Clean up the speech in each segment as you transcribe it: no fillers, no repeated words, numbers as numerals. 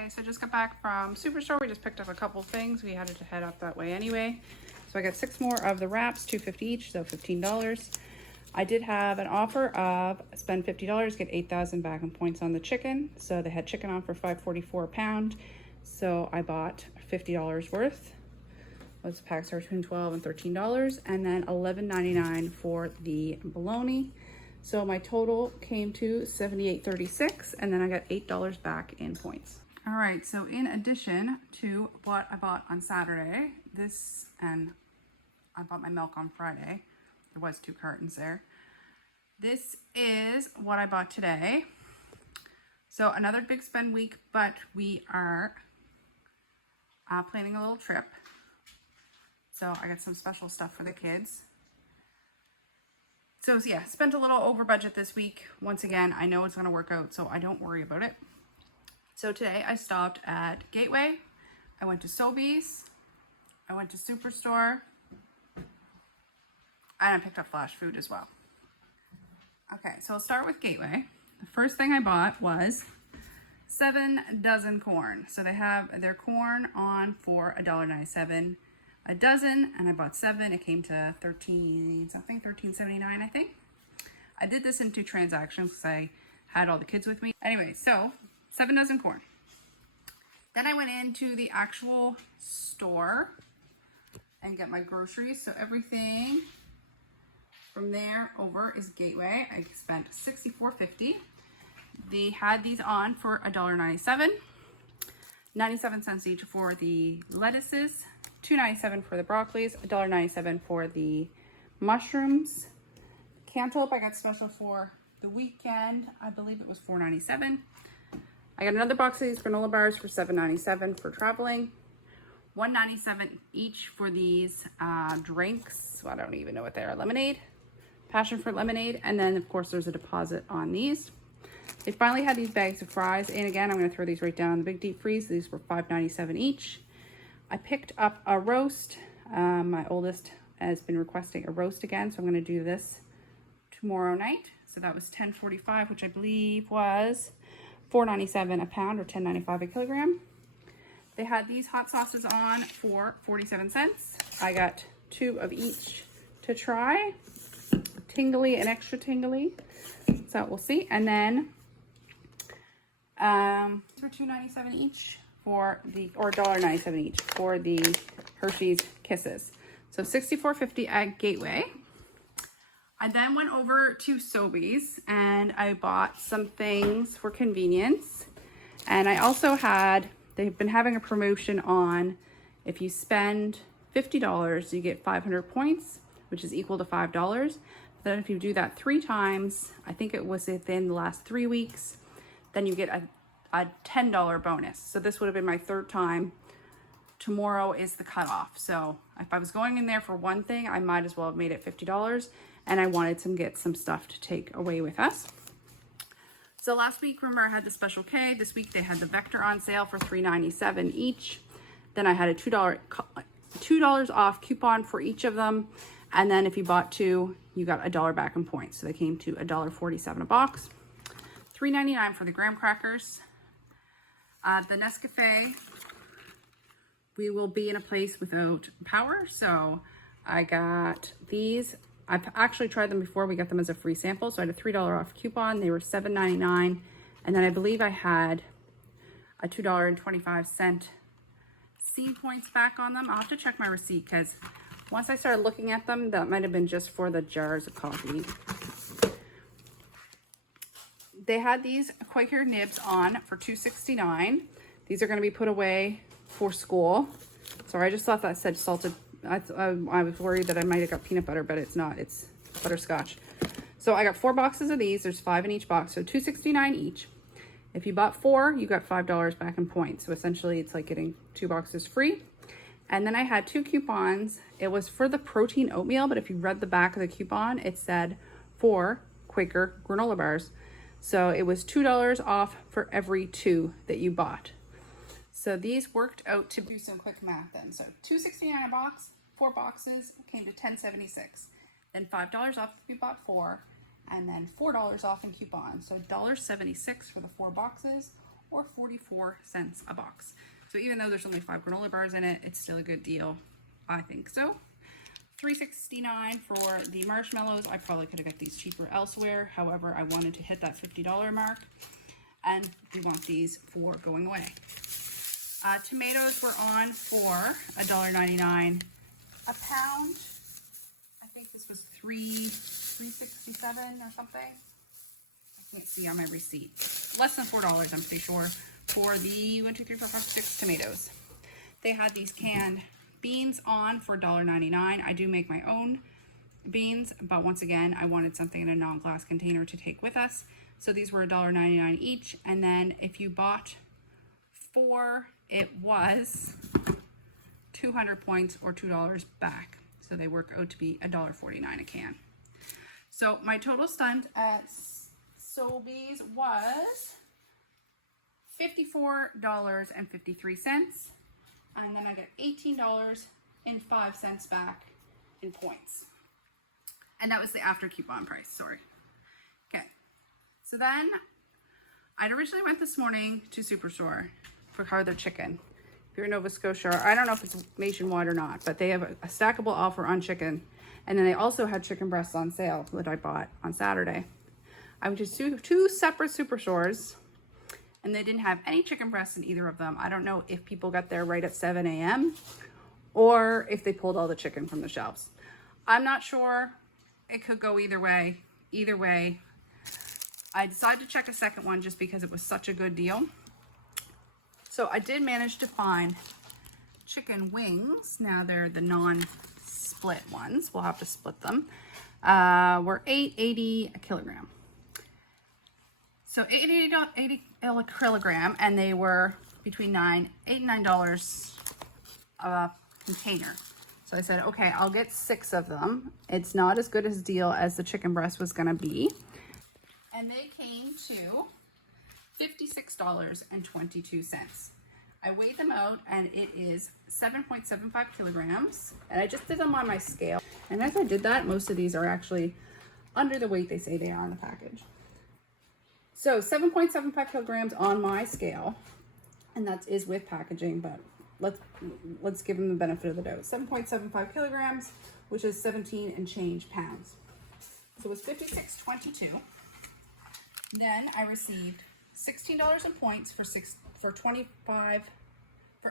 Okay, so I just got back from Superstore. We just picked up a couple things. We had to head up that way anyway. So I got 6 more of the wraps, $2.50 each, so $15. I did have an offer of spend $50, get 8,000 back in points on the chicken. So they had chicken on for $5.44 a pound. So I bought $50 worth. Those packs are between $12 and $13, and then $11.99 for the bologna. So my total came to $78.36, and then I got $8 back in points. All right, so in addition to what I bought on Saturday, and I bought my milk on Friday. There was 2 cartons there. This is what I bought today. So another big spend week, but we are planning a little trip. So I got some special stuff for the kids. So yeah, spent a little over budget this week. Once again, I know it's gonna work out, so I don't worry about it. So today I stopped at Gateway. I went to Sobeys. I went to Superstore. And I picked up Flash Food as well. Okay, so I'll start with Gateway. The first thing I bought was 7 dozen corn. So they have their corn on for $1.97 a dozen, and I bought 7. It came to $13.79, I think. I did this in 2 transactions because I had all the kids with me. Anyway, so 7 dozen corn. Then I went into the actual store and get my groceries. So everything from there over is Gateway. I spent $64.50. They had these on for $1.97, 97 cents each for the lettuces, $2.97 for the broccolis, $1.97 for the mushrooms. Cantaloupe I got special for the weekend. I believe it was $4.97. I got another box of these granola bars for $7.97 for traveling. $1.97 each for these drinks. I don't even know what they are. Lemonade, passion fruit lemonade, and then of course there's a deposit on these. They finally had these bags of fries, and again I'm going to throw these right down in the big deep freeze. These were $5.97 each. I picked up a roast. My oldest has been requesting a roast again, so I'm going to do this tomorrow night. So that was $10.45, which I believe was $4.97 a pound or $10.95 a kilogram. They had these hot sauces on for 47 cents. I got 2 of each to try, tingly and extra tingly. So we'll see. And then for $2.97 each for the, or $1.97 each for the Hershey's Kisses. So $64.50 at Gateway. I then went over to Sobeys and I bought some things for convenience. And I also had, they've been having a promotion on if you spend $50, you get 500 points, which is equal to $5. Then if you do that 3 times, I think it was within the last 3 weeks, then you get a $10 bonus. So this would have been my 3rd time. Tomorrow is the cutoff. So if I was going in there for one thing, I might as well have made it $50. And I wanted to get some stuff to take away with us. So last week, remember I had the Special K. This week they had the Vector on sale for $3.97 each. Then I had a $2 off coupon for each of them. And then if you bought 2, you got $1 back in points. So they came to $1.47 a box. $3.99 for the graham crackers. The Nescafe, we will be in a place without power. So I got these. I've actually tried them before. We got them as a free sample. So I had a $3 off coupon. They were $7.99. And then I believe I had a $2.25 Scene points back on them. I'll have to check my receipt because once I started looking at them, that might have been just for the jars of coffee. They had these Quaker nibs on for $2.69. These are going to be put away for school. Sorry, I just thought that said salted. I was worried that I might have got peanut butter, but it's not. It's butterscotch. So I got 4 boxes of these. There's 5 in each box, so $2.69 each. If you bought 4, you got $5 back in points. So essentially, it's like getting 2 boxes free. And then I had 2 coupons. It was for the protein oatmeal, but if you read the back of the coupon, it said for Quaker granola bars. So it was $2 off for every 2 that you bought. So these worked out to do some quick math then. So $2.69 a box, 4 boxes came to $10.76. Then $5 off if you bought 4, and then $4 off in coupons. So $1.76 for the 4 boxes, or 44 cents a box. So even though there's only 5 granola bars in it, it's still a good deal. I think so. $3.69 for the marshmallows. I probably could have got these cheaper elsewhere. However, I wanted to hit that $50 mark, and we want these for going away. Tomatoes were on for $1.99 a pound. I think this was $3.67 or something. I can't see on my receipt. Less than $4, I'm pretty sure, for the 1, 2, 3, 4, 5, 6 tomatoes. They had these canned beans on for $1.99. I do make my own beans, but once again, I wanted something in a non-glass container to take with us. So these were $1.99 each. And then if you bought 4, it was 200 points or $2 back. So they work out to be $1.49 a can. So my total spent at Sobeys was $54.53. And then I get $18.05 back in points. And that was the after coupon price, sorry. Okay, so then I'd originally went this morning to Superstore for their chicken. If you're in Nova Scotia, I don't know if it's nationwide or not, but they have a stackable offer on chicken. And then they also had chicken breasts on sale that I bought on Saturday. I went to two separate Superstores, and they didn't have any chicken breasts in either of them. I don't know if people got there right at 7 a.m. or if they pulled all the chicken from the shelves. I'm not sure. It could go either way. Either way, I decided to check a second one just because it was such a good deal. So I did manage to find chicken wings. Now they're the non-split ones. We'll have to split them. Were $8.80 a kilogram. So $8.80 a kilogram, and they were between $8 and $9 a container. So I said, okay, I'll get 6 of them. It's not as good a deal as the chicken breast was gonna be. And they came to $56.22. I weighed them out, and it is 7.75 kilograms. And I just did them on my scale. And as I did that, most of these are actually under the weight they say they are on the package. So 7.75 kilograms on my scale, and that is with packaging, but let's give them the benefit of the doubt. 7.75 kilograms, which is 17 and change pounds. So it was $56.22. Then I received $16 in points for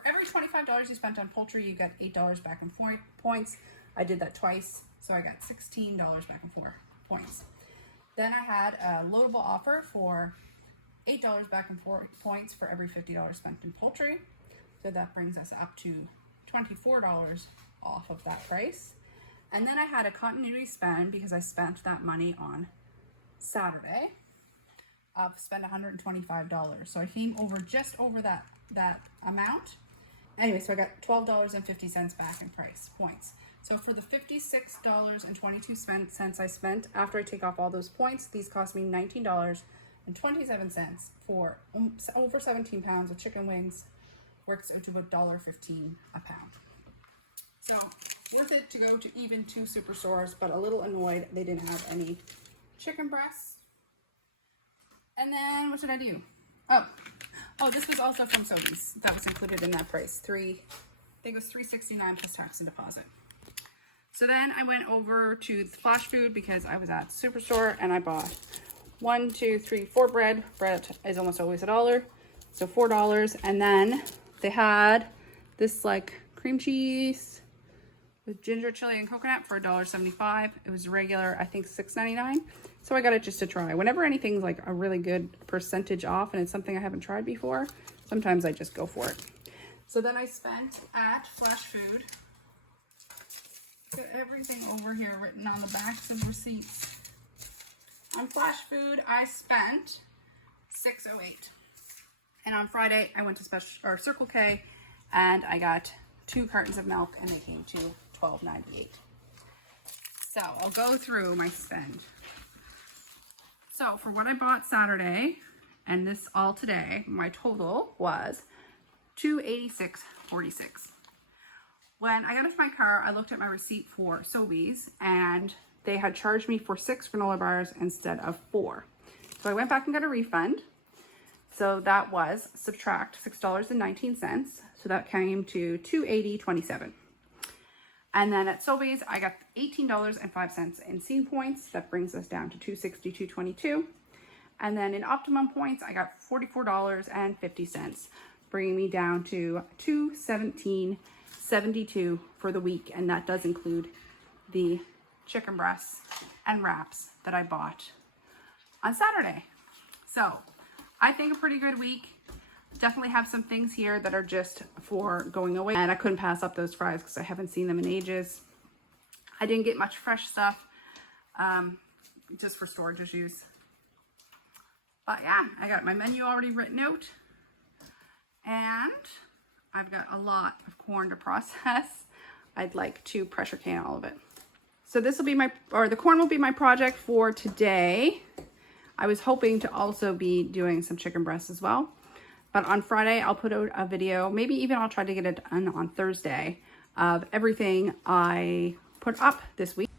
every $25 you spent on poultry, you get $8 back in points. I did that twice, so I got $16 back in points. Then I had a loadable offer for $8 back in points for every $50 spent in poultry. So that brings us up to $24 off of that price. And then I had a continuity spend because I spent that money on Saturday. I've spent $125. So I came over just over that amount. Anyway, so I got $12.50 back in points. So for the $56.22 I spent, after I take off all those points, these cost me $19.27 for over 17 pounds of chicken wings. Works out to about $1.15 a pound. So worth it to go to even 2 Superstores, but a little annoyed they didn't have any chicken breasts. And then what did I do? Oh, this was also from Sobeys. That was included in that price. I think it was $3.69 plus tax and deposit. So then I went over to the Flash Food because I was at Superstore, and I bought 1, 2, 3, 4 bread. Bread is almost always $1, so $4. And then they had this like cream cheese with ginger, chili, and coconut for $1.75. It was regular, I think $6.99. So I got it just to try. Whenever anything's like a really good percentage off and it's something I haven't tried before, sometimes I just go for it. So then I spent at Flash Food, got everything over here written on the backs of receipts. On Flash Food, I spent $6.08. And on Friday, I went to Circle K, and I got 2 cartons of milk, and they came to $12.98. So I'll go through my spend. So for what I bought Saturday, and this all today, my total was $286.46. When I got into my car, I looked at my receipt for Sobeys, and they had charged me for 6 granola bars instead of 4. So I went back and got a refund. So that was subtract $6.19. So that came to $2.80.27. And then at Sobeys, I got $18.05 in scene points. That brings us down to $262.22. And then in optimum points, I got $44.50, bringing me down to $217.72 for the week. And that does include the chicken breasts and wraps that I bought on Saturday. So I think a pretty good week. Definitely have some things here that are just for going away. And I couldn't pass up those fries because I haven't seen them in ages. I didn't get much fresh stuff, just for storage issues. But yeah, I got my menu already written out. And I've got a lot of corn to process. I'd like to pressure can all of it. So this will be the corn will be my project for today. I was hoping to also be doing some chicken breasts as well. But on Friday, I'll put out a video, maybe even I'll try to get it done on Thursday, of everything I put up this week.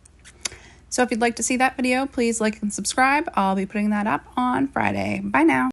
So if you'd like to see that video, please like and subscribe. I'll be putting that up on Friday. Bye now.